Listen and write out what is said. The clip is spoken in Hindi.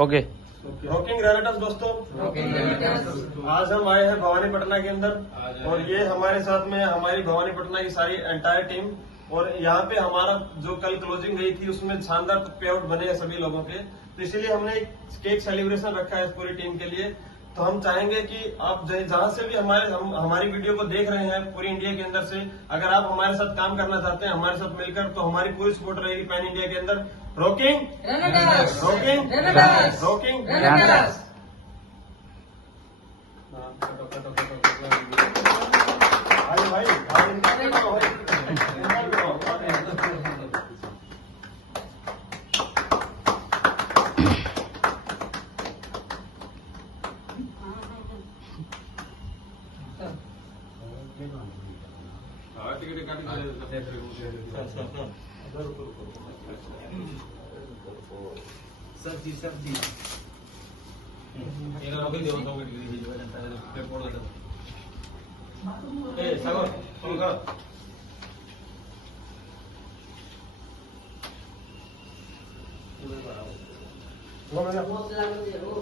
ओके। रॉकिंग रिलेटिव्स दोस्तों, आज हम आए हैं भवानी पटना के अंदर और ये हमारे साथ में हमारी भवानी पटना की सारी एंटायर टीम। और यहाँ पे हमारा जो कल क्लोजिंग गई थी उसमें शानदार पे आउट बने हैं सभी लोगों के, तो इसीलिए हमने एक केक सेलिब्रेशन रखा है इस पूरी टीम के लिए। तो हम चाहेंगे कि आप जहाँ से भी हमारी वीडियो को देख रहे हैं पूरी इंडिया के अंदर से, अगर आप हमारे साथ काम करना चाहते हैं हमारे साथ मिलकर, तो हमारी पूरी सपोर्ट रहेगी पैन इंडिया के अंदर। Rocking rocking rocking. सब्जी सब्जी वो